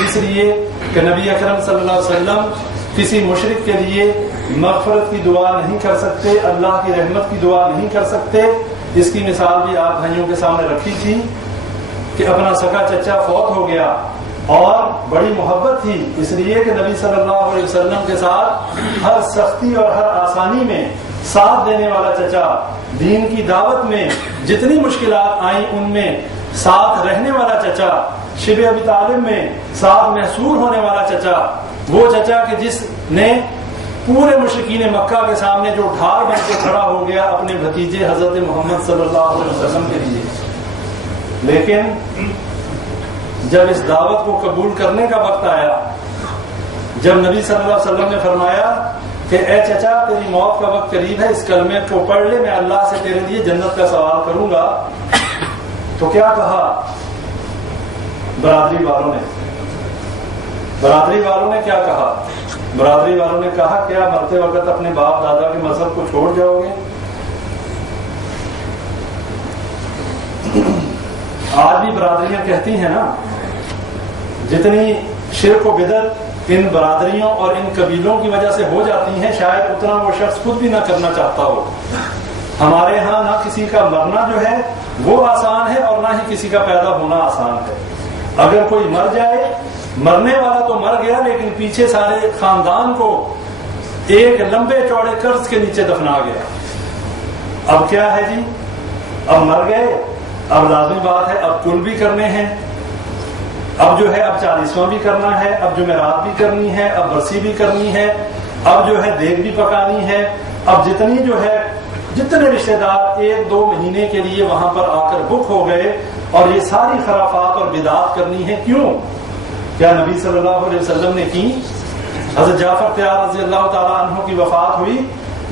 اس لیے کہ نبی اکرم صلی اللہ علیہ وسلم کسی مشرک کے لیے مغفرت کی دعا نہیں کر سکتے، اللہ کی رحمت کی دعا نہیں کر سکتے۔ اس کی مثال بھی آپ بھائیوں کے سامنے رکھی تھی کہ اپنا سگا چچا فوت ہو گیا اور بڑی محبت تھی، اس لیے کہ نبی صلی اللہ علیہ وسلم کے ساتھ ہر سختی اور ہر آسانی میں ساتھ دینے والا چچا، دین کی دعوت میں جتنی مشکلات آئیں ان میں ساتھ رہنے والا چچا، شبہ ابی طالب میں ساتھ محصور ہونے والا چچا، وہ چچا کہ جس نے پورے مشرکین مکہ کے سامنے جو ڈھال بن کے کھڑا ہو گیا اپنے بھتیجے حضرت محمد صلی اللہ علیہ وسلم کے لیے۔ لیکن جب اس دعوت کو قبول کرنے کا وقت آیا، جب نبی صلی اللہ علیہ وسلم نے فرمایا کہ اے چچا تیری موت کا وقت قریب ہے، اس کلمے کو پڑھ لے، میں اللہ سے تیرے لیے جنت کا سوال کروں گا، تو کیا کہا برادری والوں نے کیا کہا؟ برادری والوں نے کہا کیا مرتے وقت اپنے باپ دادا کے مذہب کو چھوڑ جاؤ گے؟ آج بھی برادریاں کہتی ہیں نا، جتنی شرک و بدعت ان برادریوں اور ان قبیلوں کی وجہ سے ہو جاتی ہیں، شاید اتنا وہ شخص خود بھی نہ کرنا چاہتا ہو۔ ہمارے ہاں نہ کسی کا مرنا جو ہے وہ آسان ہے اور نہ ہی کسی کا پیدا ہونا آسان ہے۔ اگر کوئی مر جائے، مرنے والا تو مر گیا لیکن پیچھے سارے خاندان کو ایک لمبے چوڑے قرض کے نیچے دفنا گیا۔ اب کیا ہے جی؟ اب مر گئے، اب لازمی بات ہے اب کل بھی کرنے ہیں، اب جو ہے اب 40واں بھی کرنا ہے، اب جمعرات بھی کرنی ہے، اب برسی بھی کرنی ہے، اب جو ہے دیگ بھی پکانی ہے، اب جتنے رشتہ دار 1-2 مہینے کے لیے وہاں پر آ کر بک ہو گئے اور یہ ساری خرافات اور بدعات کرنی ہے۔ کیوں؟ کیا نبی صلی اللہ علیہ وسلم نے کی؟ حضرت جعفر طیار رضی اللہ تعالیٰ عنہ کی وفات ہوئی،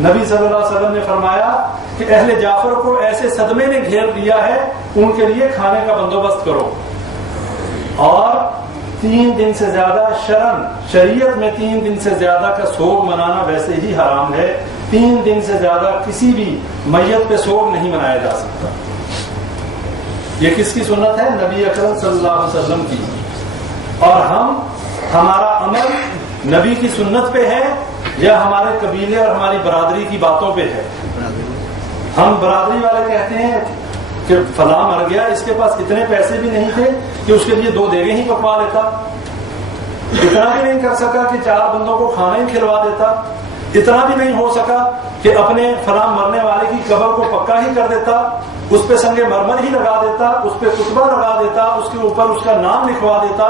نبی صلی اللہ علیہ وسلم نے فرمایا کہ اہل جعفر کو ایسے صدمے نے گھیر دیا ہے، ان کے لیے کھانے کا بندوبست کرو۔ اور 3 دن سے زیادہ شریعت میں 3 دن سے زیادہ کا سوگ منانا ویسے ہی حرام ہے، 3 دن سے زیادہ کسی بھی میت پہ سوگ نہیں منایا جا سکتا۔ یہ کس کی سنت ہے؟ نبی اکرم صلی اللہ علیہ وسلم کی۔ اور ہمارا عمل نبی کی سنت پہ ہے یا ہمارے قبیلے اور ہماری برادری کی باتوں پہ ہے؟ ہم برادری والے کہتے ہیں کہ فلاں مر گیا، اس کے پاس اتنے پیسے بھی نہیں تھے کہ اس کے لیے 2 دیگیں ہی پکوا لیتا، اتنا بھی نہیں کر سکا کہ 4 بندوں کو کھانا ہی کھلوا دیتا، اتنا بھی نہیں ہو سکا کہ اپنے فلاں مرنے والے کی قبر کو پکا ہی کر دیتا، اس پہ سنگ مرمر ہی لگا دیتا، اس پہ کتبہ لگا دیتا، اس کے اوپر اس کا نام لکھوا دیتا۔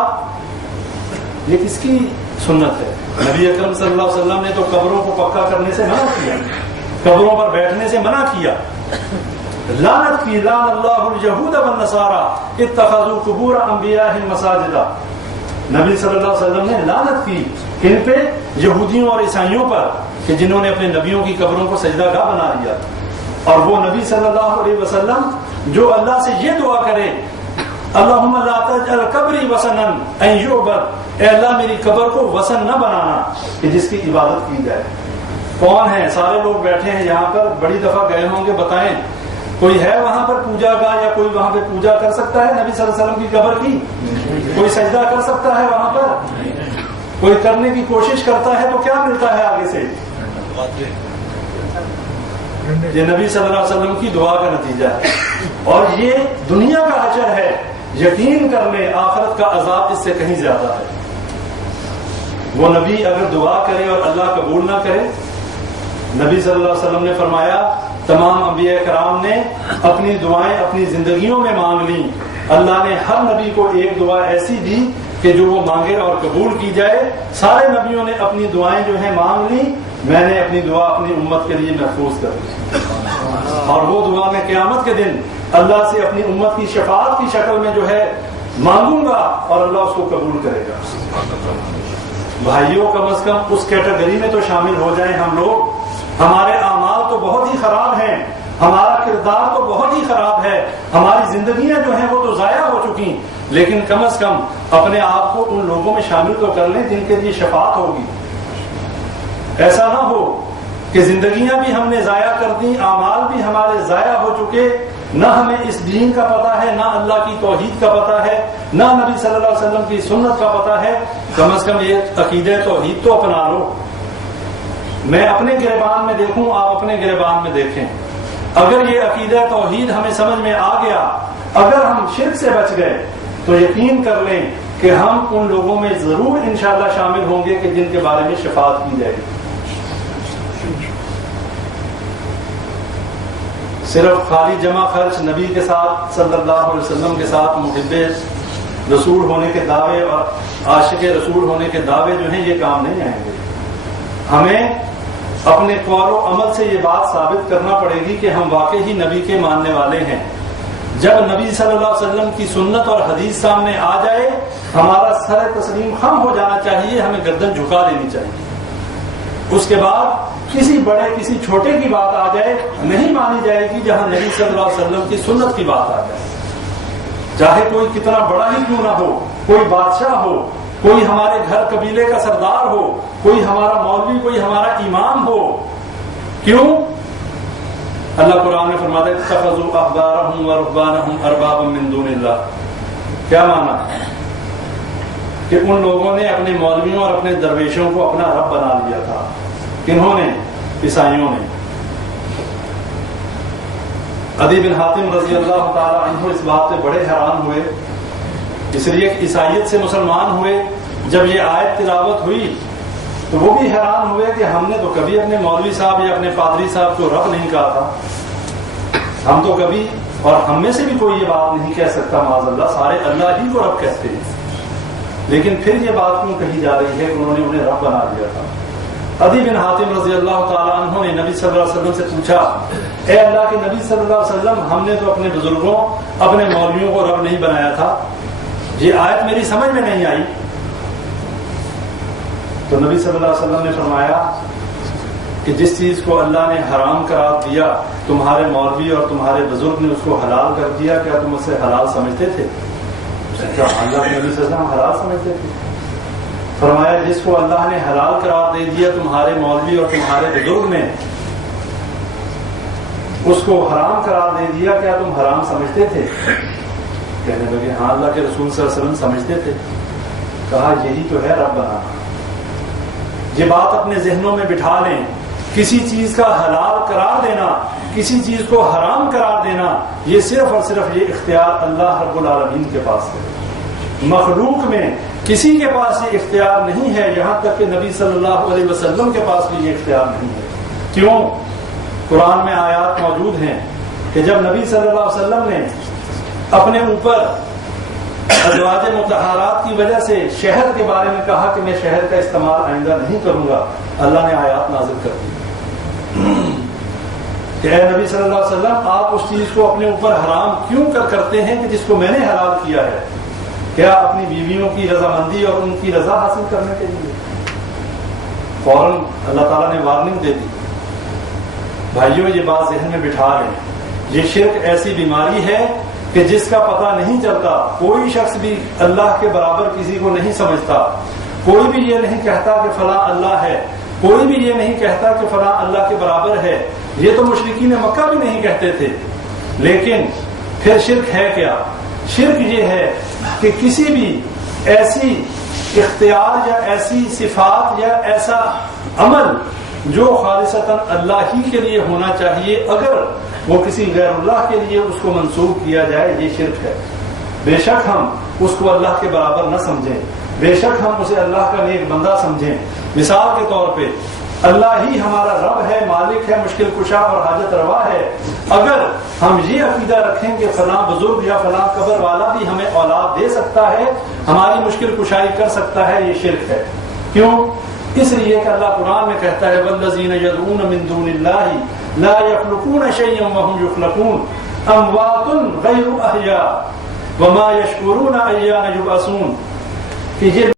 یہ کس کی سنت ہے؟ نبی اکرم صلی اللہ علیہ وسلم نے تو قبروں کو پکا کرنے سے منع کیا، قبروں پر بیٹھنے سے منع کیا، لعنت کی، لعن اللہ الیہود والنصارى اتخذوا قبور انبیائہم مساجدا۔ نبی صلی اللہ علیہ وسلم نے لعنت کی ان پہ، یہودیوں اور عیسائیوں پر، کہ جنہوں نے اپنے نبیوں کی قبروں کو سجدہ گاہ بنا دیا۔ اور وہ نبی صلی اللہ علیہ وسلم جو اللہ سے یہ دعا کرے، اللہم لا تجعل قبری وثنا ان یعبد، اے اللہ میری قبر کو وثن نہ بنانا کہ جس کی عبادت کی جائے۔ کون ہے؟ سارے لوگ بیٹھے ہیں یہاں پر، بڑی دفعہ گئے ہوں گے، بتائیں کوئی ہے وہاں پر پوجا گاہ یا کوئی وہاں پہ پوجا کر سکتا ہے نبی صلی اللہ علیہ وسلم کی قبر کی؟ کوئی سجدہ کر سکتا ہے وہاں پر؟ کوئی کرنے کی کوشش کرتا ہے تو کیا ملتا ہے آگے سے؟ یہ نبی صلی اللہ علیہ وسلم کی دعا کا نتیجہ ہے، اور یہ دنیا کا اجر ہے، یقین کر لیں آخرت کا عذاب اس سے کہیں زیادہ ہے۔ وہ نبی اگر دعا کرے اور اللہ قبول نہ کرے، نبی صلی اللہ علیہ وسلم نے فرمایا تمام انبیاء کرام نے اپنی دعائیں اپنی زندگیوں میں مانگ لیں، اللہ نے ہر نبی کو ایک دعا ایسی دی کہ جو وہ مانگے اور قبول کی جائے۔ سارے نبیوں نے اپنی دعائیں جو ہیں مانگ لی، میں نے اپنی دعا اپنی امت کے لیے محفوظ کر دی، اور وہ دعا میں قیامت کے دن اللہ سے اپنی امت کی شفاعت کی شکل میں جو ہے مانگوں گا اور اللہ اس کو قبول کرے گا۔ بھائیوں کم از کم اس کیٹیگری میں تو شامل ہو جائیں ہم لوگ۔ ہمارے اعمال تو بہت ہی خراب ہیں، ہمارا کردار تو بہت ہی خراب ہے، ہماری زندگیاں جو ہیں وہ تو ضائع ہو چکی، لیکن کم از کم اپنے آپ کو ان لوگوں میں شامل تو کر لیں جن کے لیے شفاعت ہوگی۔ ایسا نہ ہو کہ زندگیاں بھی ہم نے ضائع کر دی، اعمال بھی ہمارے ضائع ہو چکے، نہ ہمیں اس دین کا پتہ ہے، نہ اللہ کی توحید کا پتہ ہے، نہ نبی صلی اللہ علیہ وسلم کی سنت کا پتہ ہے، کم از کم یہ عقیدہ توحید تو اپنا لو۔ میں اپنے گریبان میں دیکھوں، آپ اپنے گریبان میں دیکھیں، اگر یہ عقیدہ توحید ہمیں سمجھ میں آ گیا، اگر ہم شرک سے بچ گئے، تو یقین کر لیں کہ ہم ان لوگوں میں ضرور انشاءاللہ شامل ہوں گے کہ جن کے بارے میں شفاعت کی جائے گی۔ صرف خالی جمع خرچ نبی کے ساتھ صلی اللہ علیہ وسلم کے ساتھ محب رسول ہونے کے دعوے اور عاشق رسول ہونے کے دعوے جو ہیں یہ کام نہیں آئیں گے۔ ہمیں اپنے قول و عمل سے یہ بات ثابت کرنا پڑے گی کہ ہم واقعی نبی کے ماننے والے ہیں۔ جب نبی صلی اللہ علیہ وسلم کی سنت اور حدیث سامنے آ جائے، ہمارا سر تسلیم خم ہو جانا چاہیے، ہمیں گردن جھکا دینی چاہیے۔ اس کے بعد کسی بڑے کسی چھوٹے کی بات آ جائے نہیں مانی جائے گی، جہاں نبی صلی اللہ علیہ وسلم کی سنت کی بات آ جائے، چاہے کوئی کتنا بڑا ہی کیوں نہ ہو، کوئی بادشاہ ہو، کوئی ہمارے گھر قبیلے کا سردار ہو، کوئی ہمارا مولوی، کوئی ہمارا امام ہو۔ کیوں؟ اللہ قرآن میں فرماتا ہے اتخذوا احبارهم ورهبانهم اربابا من دون اللہ۔ کیا مانا؟ کہ ان لوگوں نے اپنے مولویوں اور اپنے درویشوں کو اپنا رب بنا لیا تھا۔ کنہوں نے؟ عیسائیوں نے۔ عدی بن حاتم رضی اللہ تعالی عنہ اس بات سے بڑے حیران ہوئے، اس لیے عیسائیت سے مسلمان ہوئے۔ جب یہ آیت تلاوت ہوئی تو وہ بھی حیران ہوئے کہ ہم نے تو کبھی اپنے مولوی صاحب یا اپنے پادری صاحب کو رب نہیں کہا تھا، ہم تو کبھی، اور ہم میں سے بھی کوئی یہ بات نہیں کہہ سکتا معاذ اللہ، سارے اللہ ہی کو رب کہتے ہیں، لیکن پھر یہ بات کیوں کہی جا رہی ہے کہ انہوں نے انہیں رب بنا دیا تھا۔ عدی بن حاتم رضی اللہ تعالیٰ عنہ نے نبی صلی اللہ علیہ وسلم سے پوچھا، اے اللہ کے نبی صلی اللہ علیہ وسلم، ہم نے تو اپنے بزرگوں اپنے مولویوں کو رب نہیں بنایا تھا، یہ آیت میری سمجھ میں نہیں آئی۔ تو نبی صلی اللہ علیہ وسلم نے فرمایا کہ جس چیز کو اللہ نے حرام قرار دیا تمہارے مولوی اور تمہارے بزرگ نے اس کو حلال کر دیا، کیا تم اسے حلال سمجھتے تھے؟ اللہ کے نبی صلی اللہ علیہ وسلم حلال سمجھتے تھے۔ فرمایا جس کو اللہ نے حلال قرار دے دیا تمہارے مولوی اور تمہارے بزرگ نے اس کو حرام قرار دے دیا، کیا تم حرام سمجھتے تھے؟ کہنے لگے ہاں اللہ کے رسول صلی اللہ علیہ وسلم سمجھتے تھے۔ کہا یہی تو ہے رب بنانا۔ یہ بات اپنے ذہنوں میں بٹھا لیں، کسی چیز کا حلال قرار دینا، کسی چیز کو حرام قرار دینا، یہ صرف اور صرف یہ اختیار اللہ رب العالمین کے پاس ہے۔ مخلوق میں کسی کے پاس یہ اختیار نہیں ہے، یہاں تک کہ نبی صلی اللہ علیہ وسلم کے پاس بھی یہ اختیار نہیں ہے۔ کیوں؟ قرآن میں آیات موجود ہیں کہ جب نبی صلی اللہ علیہ وسلم نے اپنے اوپر ازواج مطہرات کی وجہ سے شہد کے بارے میں کہا کہ میں شہد کا استعمال آئندہ نہیں کروں گا، اللہ نے آیات نازل کر دی کہ اے نبی صلی اللہ علیہ وسلم، آپ اس چیز کو اپنے اوپر حرام کیوں کرتے ہیں کہ جس کو میں نے حلال کیا ہے؟ کیا اپنی بیویوں کی رضامندی اور ان کی رضا حاصل کرنے کے لیے؟ فوراً اللہ تعالیٰ نے وارننگ دے دی۔ بھائیوں یہ بات ذہن میں بٹھا لیں، یہ شرک ایسی بیماری ہے کہ جس کا پتہ نہیں چلتا، کوئی شخص بھی اللہ کے برابر کسی کو نہیں سمجھتا، کوئی بھی یہ نہیں کہتا کہ فلاں اللہ ہے، کوئی بھی یہ نہیں کہتا کہ فلاں اللہ کے برابر ہے، یہ تو مشرکین مکہ بھی نہیں کہتے تھے۔ لیکن پھر شرک ہے کیا؟ شرک یہ ہے کہ کسی بھی ایسی اختیار یا ایسی صفات یا ایسا عمل جو خالصتاً اللہ ہی کے لیے ہونا چاہیے، اگر وہ کسی غیر اللہ کے لیے اس کو منسوب کیا جائے، یہ شرک ہے۔ بے شک ہم اس کو اللہ کے برابر نہ سمجھیں، بے شک ہم اسے اللہ کا نیک بندہ سمجھیں۔ مثال کے طور پہ اللہ ہی ہمارا رب ہے، مالک ہے، مشکل کشا اور حاجت روا ہے، اگر ہم یہ عقیدہ رکھیں کہ فلاں بزرگ یا فلاں قبر والا بھی ہمیں اولاد دے سکتا ہے، ہماری مشکل کشائی کر سکتا ہے، یہ شرک ہے۔ کیوں؟ اس لیے کہ اللہ قرآن میں کہتا ہے والذین یدعون من دون اللہ لا یخلقون شیئا وهم یخلقون اموات غیر احیاء وما یشعرون ایان یبعثون، کہ یہ